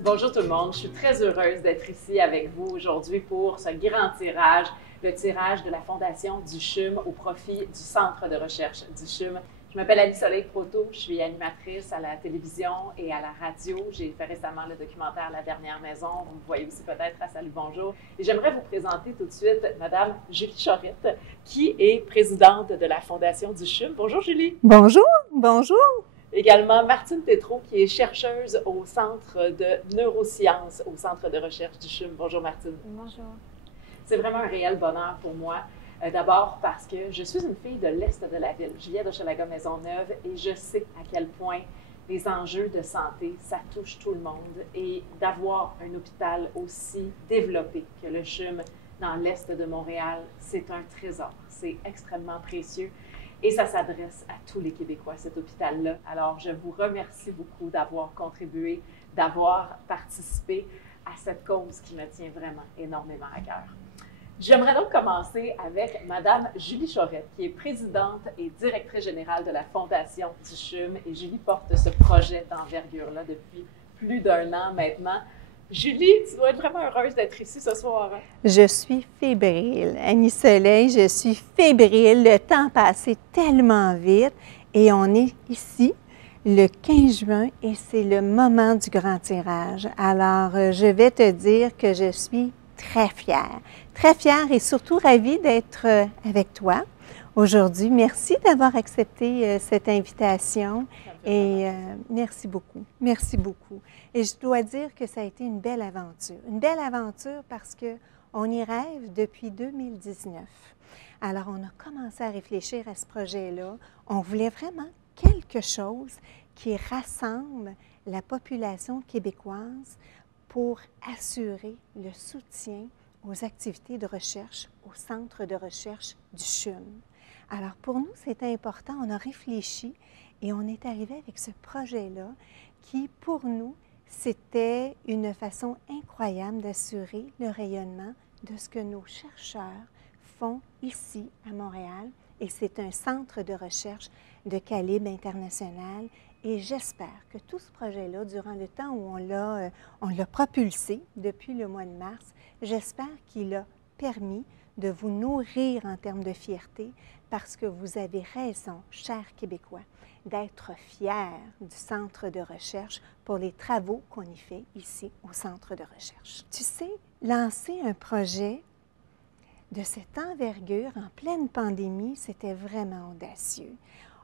Bonjour tout le monde, je suis très heureuse d'être ici avec vous aujourd'hui pour ce grand tirage, le tirage de la Fondation du CHUM au profit du Centre de recherche du CHUM. Je m'appelle Annie-Soleil Proto, je suis animatrice à la télévision et à la radio. J'ai fait récemment le documentaire La Dernière Maison, vous me voyez aussi peut-être à Salut Bonjour. Et j'aimerais vous présenter tout de suite Madame Julie Chorette, qui est présidente de la Fondation du CHUM. Bonjour Julie. Bonjour, bonjour. Également Martine Tétrault, qui est chercheuse au Centre de neurosciences, au Centre de recherche du CHUM. Bonjour Martine. Bonjour. C'est vraiment un réel bonheur pour moi. D'abord parce que je suis une fille de l'Est de la ville. Je viens d'Hochelaga-Maisonneuve et je sais à quel point les enjeux de santé, ça touche tout le monde. Et d'avoir un hôpital aussi développé que le CHUM dans l'Est de Montréal, c'est un trésor. C'est extrêmement précieux. Et ça s'adresse à tous les Québécois, cet hôpital-là. Alors, je vous remercie beaucoup d'avoir contribué, d'avoir participé à cette cause qui me tient vraiment énormément à cœur. J'aimerais donc commencer avec Madame Julie Chorette, qui est présidente et directrice générale de la Fondation du CHUM. Et Julie porte ce projet d'envergure-là depuis plus d'1 an maintenant. Julie, tu dois être vraiment heureuse d'être ici ce soir. Hein? Je suis fébrile. Annie-Soleil, je suis fébrile. Le temps passe tellement vite et on est ici le 15 juin et c'est le moment du grand tirage. Alors, je vais te dire que je suis très fière et surtout ravie d'être avec toi aujourd'hui. Merci d'avoir accepté cette invitation et merci beaucoup, merci beaucoup. Et je dois dire que ça a été une belle aventure parce qu'on y rêve depuis 2019. Alors, on a commencé à réfléchir à ce projet-là. On voulait vraiment quelque chose qui rassemble la population québécoise pour assurer le soutien aux activités de recherche au Centre de recherche du CHUM. Alors, pour nous, c'était important. On a réfléchi et on est arrivé avec ce projet-là qui, pour nous, c'était une façon incroyable d'assurer le rayonnement de ce que nos chercheurs font ici à Montréal. Et c'est un centre de recherche de calibre international. Et j'espère que tout ce projet-là, durant le temps où on l'a propulsé depuis le mois de mars, j'espère qu'il a permis de vous nourrir en termes de fierté parce que vous avez raison, chers Québécois, d'être fiers du centre de recherche pour les travaux qu'on y fait ici au centre de recherche. Tu sais, lancer un projet de cette envergure en pleine pandémie, c'était vraiment audacieux.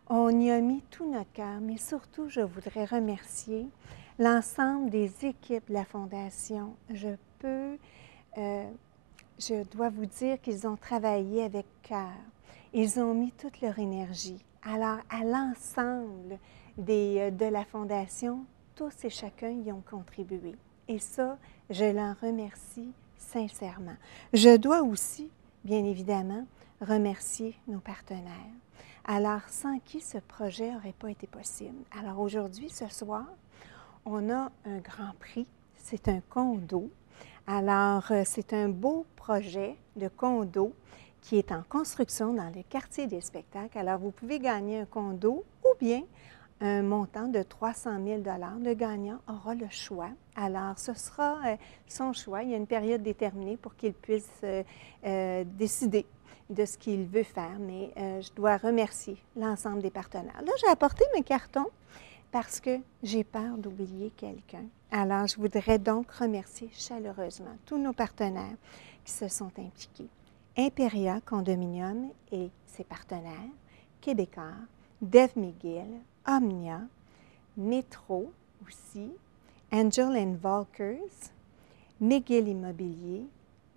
On y a mis tout notre cœur, mais surtout, je voudrais remercier l'ensemble des équipes de la Fondation. Je dois vous dire qu'ils ont travaillé avec cœur. Ils ont mis toute leur énergie. Alors, à l'ensemble de la Fondation, tous et chacun y ont contribué. Et ça, je l'en remercie sincèrement. Je dois aussi, bien évidemment, remercier nos partenaires. Alors, sans qui ce projet n'aurait pas été possible. Alors, aujourd'hui, ce soir, on a un grand prix. C'est un condo. Alors, c'est un beau projet de condo qui est en construction dans le quartier des spectacles. Alors, vous pouvez gagner un condo ou bien un montant de 300 000 $. Le gagnant aura le choix. Alors, ce sera son choix. Il y a une période déterminée pour qu'il puisse décider de ce qu'il veut faire, mais je dois remercier l'ensemble des partenaires. Là, j'ai apporté mes cartons parce que j'ai peur d'oublier quelqu'un. Alors, je voudrais donc remercier chaleureusement tous nos partenaires qui se sont impliqués. Imperia Condominium et ses partenaires, Québécois, Dave McGill, Omnia, Métro aussi, Angel and Volkers, McGill Immobilier,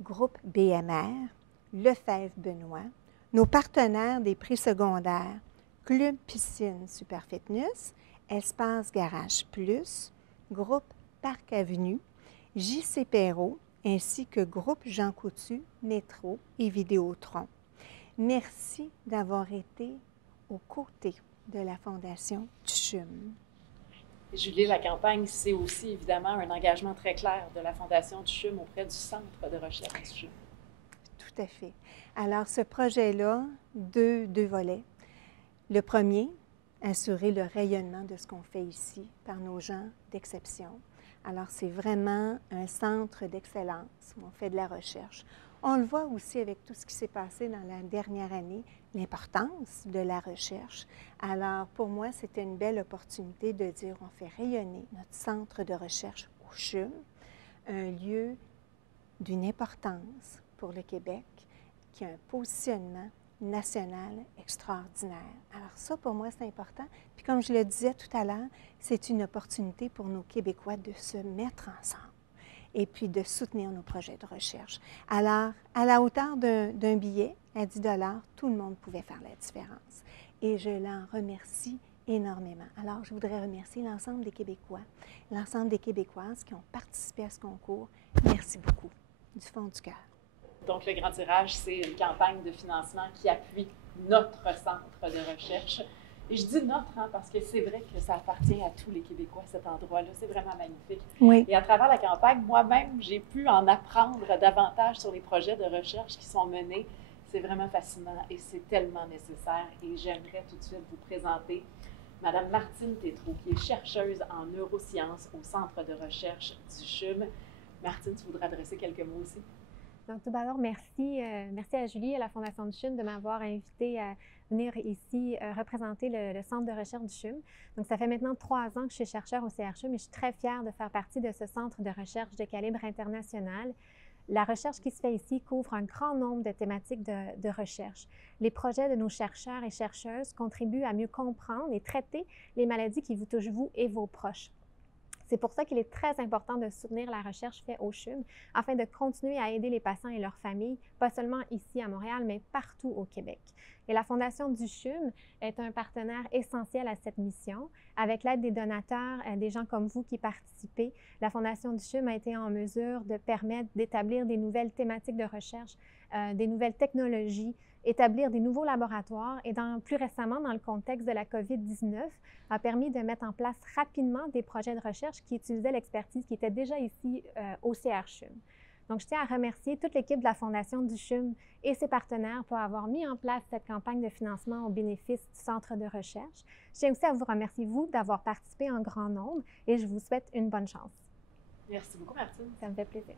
Groupe BMR, Lefebvre-Benoît, nos partenaires des prix secondaires, Club Piscine Super Fitness, Espace Garage Plus, Groupe Parc Avenue, JC Perrault, ainsi que Groupe Jean Coutu, Métro et Vidéotron. Merci d'avoir été aux côtés de la Fondation du CHUM. Julie, la campagne, c'est aussi évidemment un engagement très clair de la Fondation du CHUM auprès du Centre de recherche du CHUM. Tout à fait. Alors, ce projet-là, deux volets. Le premier, assurer le rayonnement de ce qu'on fait ici par nos gens d'exception. Alors, c'est vraiment un centre d'excellence où on fait de la recherche. On le voit aussi avec tout ce qui s'est passé dans la dernière année, l'importance de la recherche. Alors, pour moi, c'était une belle opportunité de dire on fait rayonner notre centre de recherche au CHUM, un lieu d'une importance pour le Québec, qui a un positionnement national extraordinaire. Alors ça, pour moi, c'est important. Puis comme je le disais tout à l'heure, c'est une opportunité pour nos Québécois de se mettre ensemble et puis de soutenir nos projets de recherche. Alors, à la hauteur d'un billet à 10 $, tout le monde pouvait faire la différence. Et je l'en remercie énormément. Alors, je voudrais remercier l'ensemble des Québécois, l'ensemble des Québécoises qui ont participé à ce concours. Merci beaucoup, du fond du cœur. Donc, le Grand Tirage, c'est une campagne de financement qui appuie notre centre de recherche. Et je dis notre, parce que c'est vrai que ça appartient à tous les Québécois, cet endroit-là. C'est vraiment magnifique. Oui. Et à travers la campagne, moi-même, j'ai pu en apprendre davantage sur les projets de recherche qui sont menés. C'est vraiment fascinant et c'est tellement nécessaire. Et j'aimerais tout de suite vous présenter Mme Martine Tétrault, qui est chercheuse en neurosciences au Centre de recherche du CHUM. Martine, tu voudrais adresser quelques mots aussi? Donc, tout d'abord, merci à Julie et à la Fondation du CHUM de m'avoir invitée à venir ici représenter le Centre de recherche du CHUM. Donc, ça fait maintenant 3 ans que je suis chercheur au CRCHUM et je suis très fière de faire partie de ce centre de recherche de calibre international. La recherche qui se fait ici couvre un grand nombre de thématiques de recherche. Les projets de nos chercheurs et chercheuses contribuent à mieux comprendre et traiter les maladies qui vous touchent vous et vos proches. C'est pour ça qu'il est très important de soutenir la recherche faite au CHUM afin de continuer à aider les patients et leurs familles, pas seulement ici à Montréal, mais partout au Québec. Et la Fondation du CHUM est un partenaire essentiel à cette mission. Avec l'aide des donateurs, des gens comme vous qui participez, la Fondation du CHUM a été en mesure de permettre d'établir des nouvelles thématiques de recherche, des nouvelles technologies, établir des nouveaux laboratoires et plus récemment, dans le contexte de la COVID-19, a permis de mettre en place rapidement des projets de recherche qui utilisaient l'expertise qui était déjà ici au CRCHUM. Donc, je tiens à remercier toute l'équipe de la Fondation du CHUM et ses partenaires pour avoir mis en place cette campagne de financement au bénéfice du Centre de recherche. Je tiens aussi à vous remercier, vous, d'avoir participé en grand nombre et je vous souhaite une bonne chance. Merci beaucoup, Martine. Ça me fait plaisir.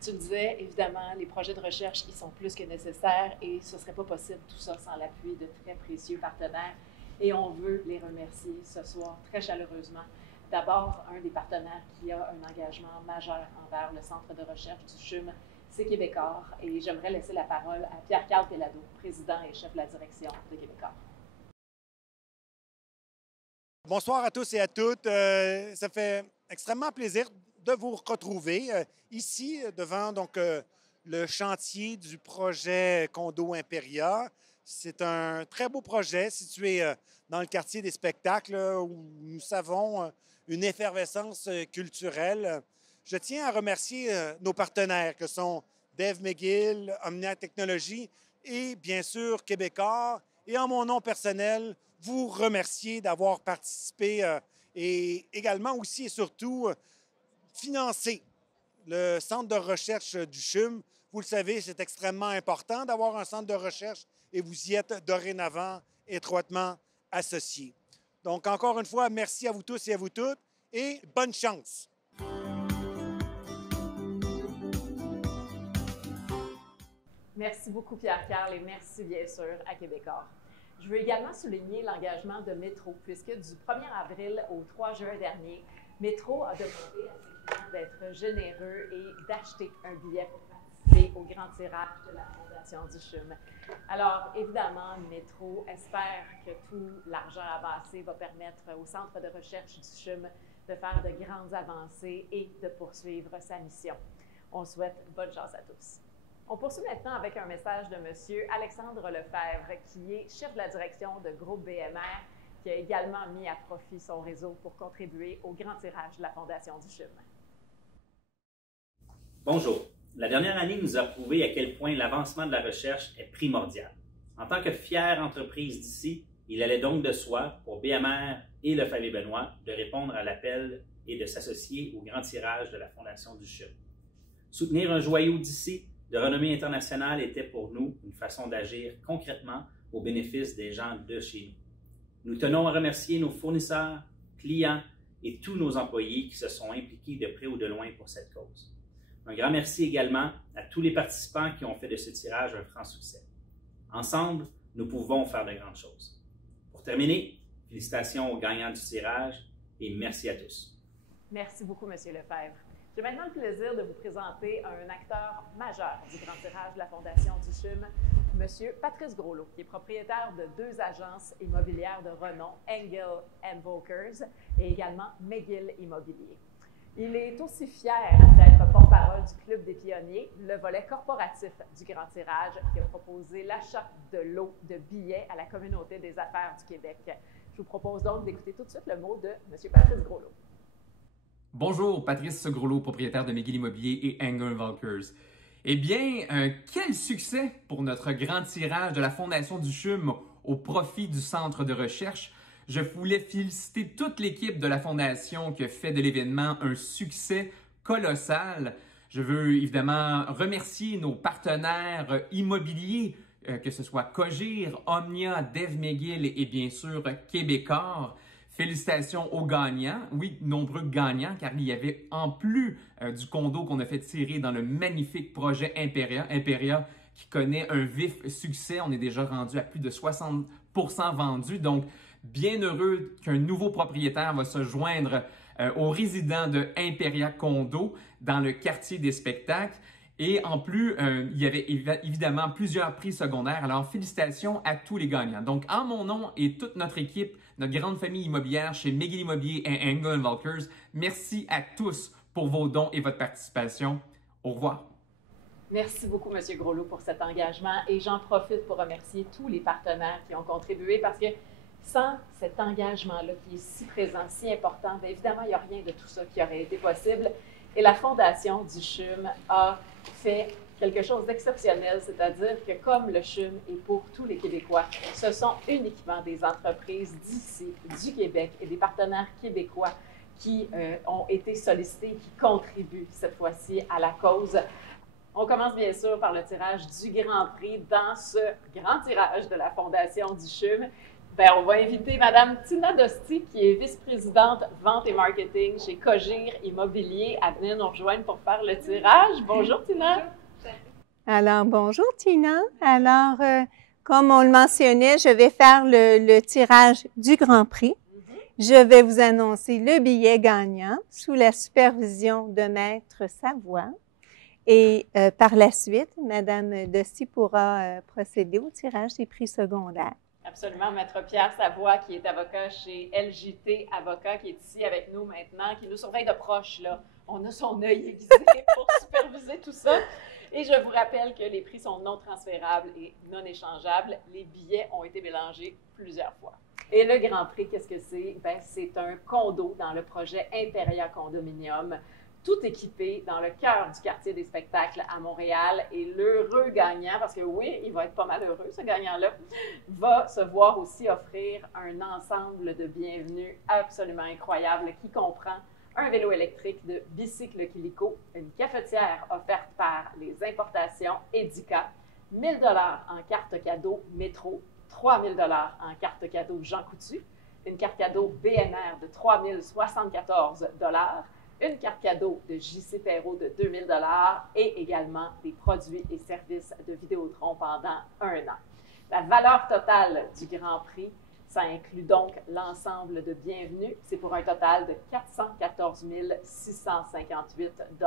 Tu le disais, évidemment, les projets de recherche, ils sont plus que nécessaires et ce ne serait pas possible tout ça sans l'appui de très précieux partenaires. Et on veut les remercier ce soir très chaleureusement. D'abord, un des partenaires qui a un engagement majeur envers le Centre de recherche du CHUM, c'est Québecor. Et j'aimerais laisser la parole à Pierre-Carl Péladeau, président et chef de la direction de Québecor. Bonsoir à tous et à toutes. Ça fait extrêmement plaisir de vous retrouver ici devant le chantier du projet Condo Imperia. C'est un très beau projet situé dans le quartier des spectacles où nous savons une effervescence culturelle. Je tiens à remercier nos partenaires que sont Dave McGill, Omnia Technologies et bien sûr Québecor. Et en mon nom personnel, vous remercier d'avoir participé et également aussi et surtout financer le centre de recherche du CHUM. Vous le savez, c'est extrêmement important d'avoir un centre de recherche et vous y êtes dorénavant étroitement associés. Donc, encore une fois, merci à vous tous et à vous toutes et bonne chance! Merci beaucoup, Pierre-Carl, et merci bien sûr à Québecor. Je veux également souligner l'engagement de Métro, puisque du 1er avril au 3 juin dernier, Métro a demandé à ses clients d'être généreux et d'acheter un billet pour participer au grand tirage de la Fondation du CHUM. Alors, évidemment, Métro espère que tout l'argent amassé va permettre au Centre de recherche du CHUM de faire de grandes avancées et de poursuivre sa mission. On souhaite bonne chance à tous. On poursuit maintenant avec un message de M. Alexandre Lefebvre, qui est chef de la direction de Groupe BMR, qui a également mis à profit son réseau pour contribuer au grand tirage de la Fondation du CHUM. Bonjour. La dernière année nous a prouvé à quel point l'avancement de la recherche est primordial. En tant que fière entreprise d'ici, il allait donc de soi pour BMR et Lefebvre et Benoît de répondre à l'appel et de s'associer au grand tirage de la Fondation du CHUM. Soutenir un joyau d'ici de renommée internationale était pour nous une façon d'agir concrètement au bénéfice des gens de chez nous. Nous tenons à remercier nos fournisseurs, clients et tous nos employés qui se sont impliqués de près ou de loin pour cette cause. Un grand merci également à tous les participants qui ont fait de ce tirage un franc succès. Ensemble, nous pouvons faire de grandes choses. Pour terminer, félicitations aux gagnants du tirage et merci à tous. Merci beaucoup, M. Lefebvre. J'ai maintenant le plaisir de vous présenter un acteur majeur du grand tirage de la Fondation du CHUM, M. Patrice Groslot, qui est propriétaire de 2 agences immobilières de renom, Engel & Volkers et également McGill Immobilier. Il est aussi fier d'être porte-parole du Club des pionniers, le volet corporatif du grand tirage, qui a proposé l'achat de lots de billets à la communauté des affaires du Québec. Je vous propose donc d'écouter tout de suite le mot de M. Patrice Groslot. Bonjour, Patrice Groslot, propriétaire de McGill Immobilier et Engel & Volkers. Eh bien, quel succès pour notre grand tirage de la Fondation du CHUM au profit du Centre de recherche. Je voulais féliciter toute l'équipe de la Fondation qui a fait de l'événement un succès colossal. Je veux évidemment remercier nos partenaires immobiliers, que ce soit Cogir, Omnia, Dev McGill et bien sûr Québecor. Félicitations aux gagnants, oui, nombreux gagnants, car il y avait en plus du condo qu'on a fait tirer dans le magnifique projet Imperia, qui connaît un vif succès. On est déjà rendu à plus de 60% vendus, donc bien heureux qu'un nouveau propriétaire va se joindre aux résidents de Imperia Condo dans le quartier des spectacles. Et en plus, il y avait évidemment plusieurs prix secondaires. Alors, félicitations à tous les gagnants. Donc, en mon nom et toute notre équipe, notre grande famille immobilière chez McGill Immobilier et Engel & Volkers, merci à tous pour vos dons et votre participation. Au revoir. Merci beaucoup, M. Groslot, pour cet engagement. Et j'en profite pour remercier tous les partenaires qui ont contribué parce que sans cet engagement-là qui est si présent, si important, bien évidemment, il n'y a rien de tout ça qui aurait été possible. Et la Fondation du CHUM a fait quelque chose d'exceptionnel, c'est-à-dire que comme le CHUM est pour tous les Québécois, ce sont uniquement des entreprises d'ici, du Québec et des partenaires québécois qui ont été sollicités et qui contribuent cette fois-ci à la cause. On commence bien sûr par le tirage du Grand Prix dans ce grand tirage de la Fondation du CHUM. Bien, on va inviter Mme Tina Dosti, qui est vice-présidente vente et marketing chez Cogir Immobilier, à venir nous rejoindre pour faire le tirage. Bonjour, Tina. Alors, bonjour, Tina. Alors, comme on le mentionnait, je vais faire le tirage du Grand Prix. Je vais vous annoncer le billet gagnant sous la supervision de Maître Savoie. Et par la suite, Mme Dosti pourra procéder au tirage des prix secondaires. Absolument. Maître Pierre Savoie, qui est avocat chez LJT Avocat, qui est ici avec nous maintenant, qui nous surveille de proche, là. On a son œil aiguisé pour superviser tout ça. Et je vous rappelle que les prix sont non transférables et non échangeables. Les billets ont été mélangés plusieurs fois. Et le Grand Prix, qu'est-ce que c'est? Bien, c'est un condo dans le projet Imperia Condominium, tout équipé dans le cœur du quartier des spectacles à Montréal. Et l'heureux gagnant, parce que oui, il va être pas mal heureux, ce gagnant-là, va se voir aussi offrir un ensemble de bienvenus absolument incroyable qui comprend un vélo électrique de Bicycle Quilico, une cafetière offerte par les importations Edica, 1 000 $ en carte cadeau Métro, 3 000 $ en carte cadeau Jean Coutu, une carte cadeau BNR de 3 074 $, une carte cadeau de J.C. Perrault de 2 000 $ et également des produits et services de Vidéotron pendant 1 an. La valeur totale du Grand Prix, ça inclut donc l'ensemble de bienvenus. C'est pour un total de 414 658 $.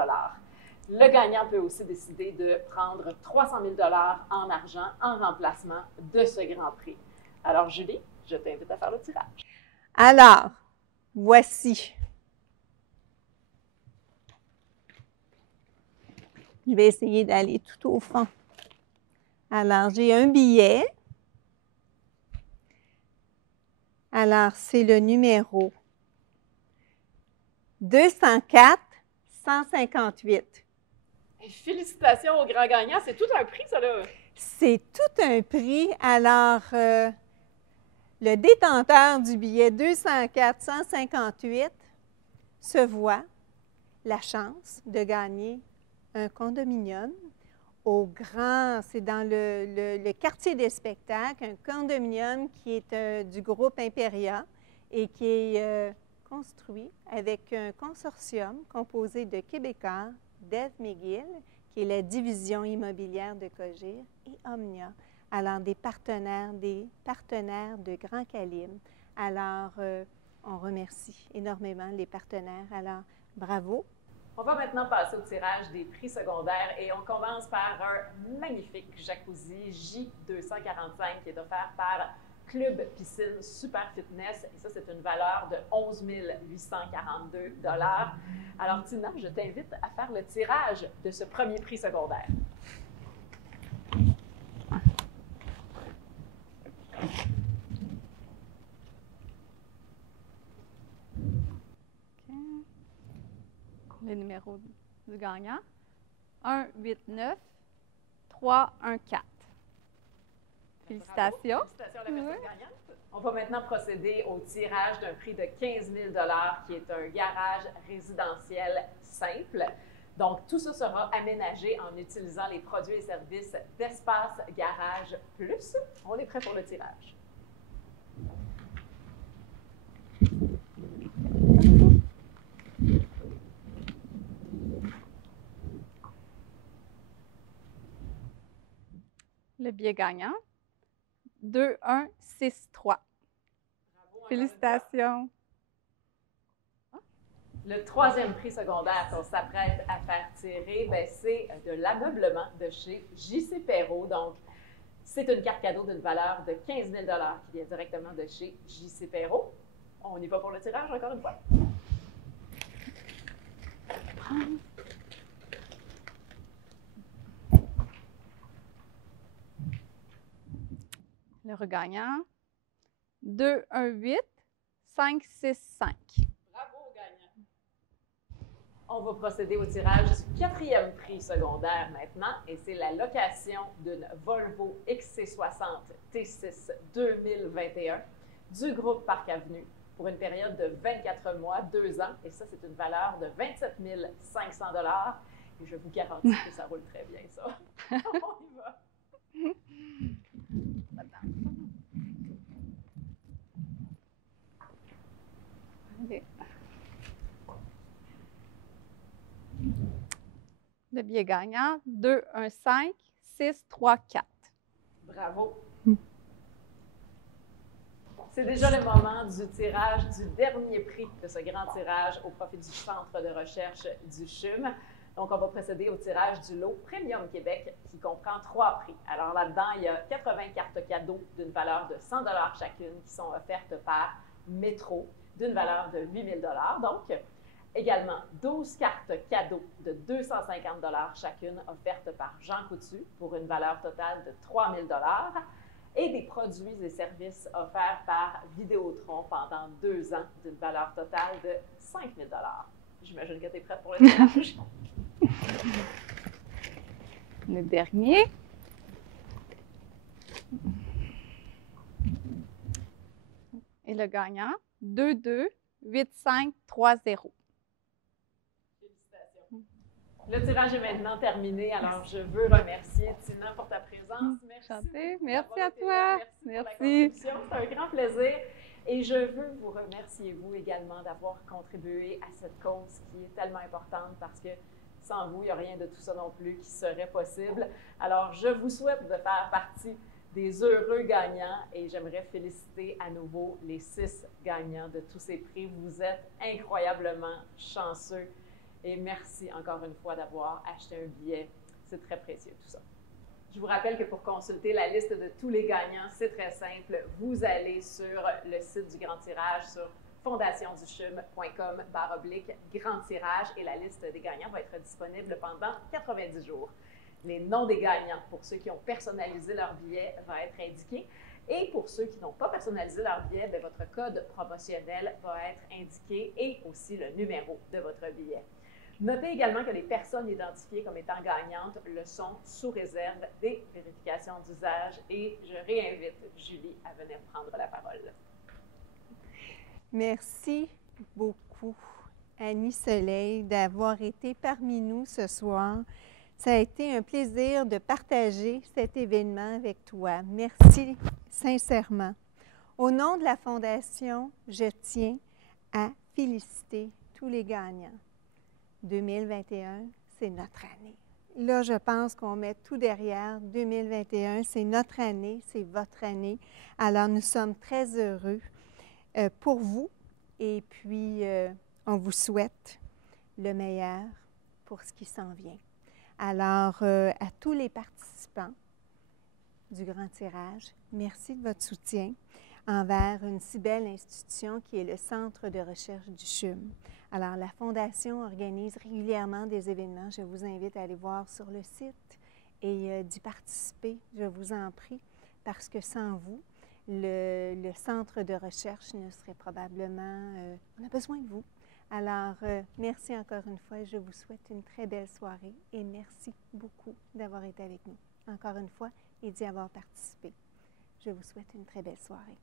Le gagnant peut aussi décider de prendre 300 000 $ en argent en remplacement de ce Grand Prix. Alors, Julie, je t'invite à faire le tirage. Alors, voici. Je vais essayer d'aller tout au fond. Alors, j'ai un billet. Alors, c'est le numéro 204 158. Et félicitations au grand gagnant. C'est tout un prix, ça, là. C'est tout un prix. Alors, le détenteur du billet 204 158 se voit la chance de gagner un condominium c'est dans le quartier des spectacles, un condominium qui est du groupe Imperia et qui est construit avec un consortium composé de Québécois, Dave McGill, qui est la division immobilière de Cogir, et Omnia. Alors, des partenaires de grand calibre. Alors, on remercie énormément les partenaires. Alors, bravo. On va maintenant passer au tirage des prix secondaires et on commence par un magnifique jacuzzi J245 qui est offert par Club Piscine Super Fitness. Et ça, c'est une valeur de 11 842 $. Alors, Tina, je t'invite à faire le tirage de ce premier prix secondaire. Le numéro du gagnant. 1, 8, 9, 3, 1, 4. Félicitations. Félicitations à la personne gagnante. On va maintenant procéder au tirage d'un prix de 15 000 $ qui est un garage résidentiel simple. Donc, tout ça sera aménagé en utilisant les produits et services d'Espace Garage Plus. On est prêt pour le tirage. Le billet gagnant. 2, 1, 6, 3. Bravo, félicitations. Le troisième prix secondaire qu'on s'apprête à faire tirer, c'est de l'ameublement de chez J.C. Perrault. Donc, c'est une carte cadeau d'une valeur de 15 000 $ qui vient directement de chez J.C. Perrault. On y va pour le tirage encore une fois. Le regagnant. 2, 1, 8, 5, 6, 5. Bravo au gagnant. On va procéder au tirage du quatrième prix secondaire maintenant, et c'est la location d'une Volvo XC60 T6 2021 du groupe Parc Avenue pour une période de 24 mois, 2 ans, et ça, c'est une valeur de 27 500 $. Et je vous garantis que ça roule très bien, ça. On y va. Allez. Le billet gagnant, 2, 1, 5, 6, 3, 4. Bravo. C'est déjà le moment du tirage du dernier prix de ce grand tirage au profit du Centre de recherche du CHUM. Donc, on va procéder au tirage du lot Premium Québec qui comprend 3 prix. Alors là-dedans, il y a 80 cartes cadeaux d'une valeur de 100 $ chacune qui sont offertes par Métro d'une valeur de 8 000 $. Donc, également 12 cartes cadeaux de 250 $ chacune offertes par Jean Coutu pour une valeur totale de 3 000 $. Et des produits et services offerts par Vidéotron pendant 2 ans d'une valeur totale de 5 000 $. J'imagine que tu es prête pour le tirage. Le dernier. Et le gagnant, 2, 2, 8, 5, 3, 0. Félicitations. Le tirage est maintenant terminé, alors je veux remercier Tina pour ta présence. Merci. Chantée. Merci à toi. Merci. C'est un grand plaisir. Et je veux vous remercier, vous également, d'avoir contribué à cette cause qui est tellement importante parce que sans vous, il n'y a rien de tout ça non plus qui serait possible. Alors, je vous souhaite de faire partie des heureux gagnants et j'aimerais féliciter à nouveau les 6 gagnants de tous ces prix. Vous êtes incroyablement chanceux et merci encore une fois d'avoir acheté un billet. C'est très précieux tout ça. Je vous rappelle que pour consulter la liste de tous les gagnants, c'est très simple. Vous allez sur le site du Grand Tirage sur fondationduchum.com/grand tirage et la liste des gagnants va être disponible pendant 90 jours. Les noms des gagnants, pour ceux qui ont personnalisé leur billet, va être indiqué. Et pour ceux qui n'ont pas personnalisé leur billet, votre code promotionnel va être indiqué et aussi le numéro de votre billet. Notez également que les personnes identifiées comme étant gagnantes le sont sous réserve des vérifications d'usage et je réinvite Julie à venir prendre la parole. Merci beaucoup, Annie Soleil, d'avoir été parmi nous ce soir. Ça a été un plaisir de partager cet événement avec toi. Merci sincèrement. Au nom de la Fondation, je tiens à féliciter tous les gagnants. 2021, c'est notre année. Là, je pense qu'on met tout derrière. 2021, c'est notre année, c'est votre année. Alors, nous sommes très heureux pour vous et puis on vous souhaite le meilleur pour ce qui s'en vient. Alors, à tous les participants du grand tirage, merci de votre soutien envers une si belle institution qui est le Centre de recherche du CHUM. Alors, la Fondation organise régulièrement des événements. Je vous invite à aller voir sur le site et d'y participer, je vous en prie, parce que sans vous, le Centre de recherche ne serait probablement... on a besoin de vous. Alors, merci encore une fois. Je vous souhaite une très belle soirée et merci beaucoup d'avoir été avec nous. Encore une fois, et d'y avoir participé. Je vous souhaite une très belle soirée.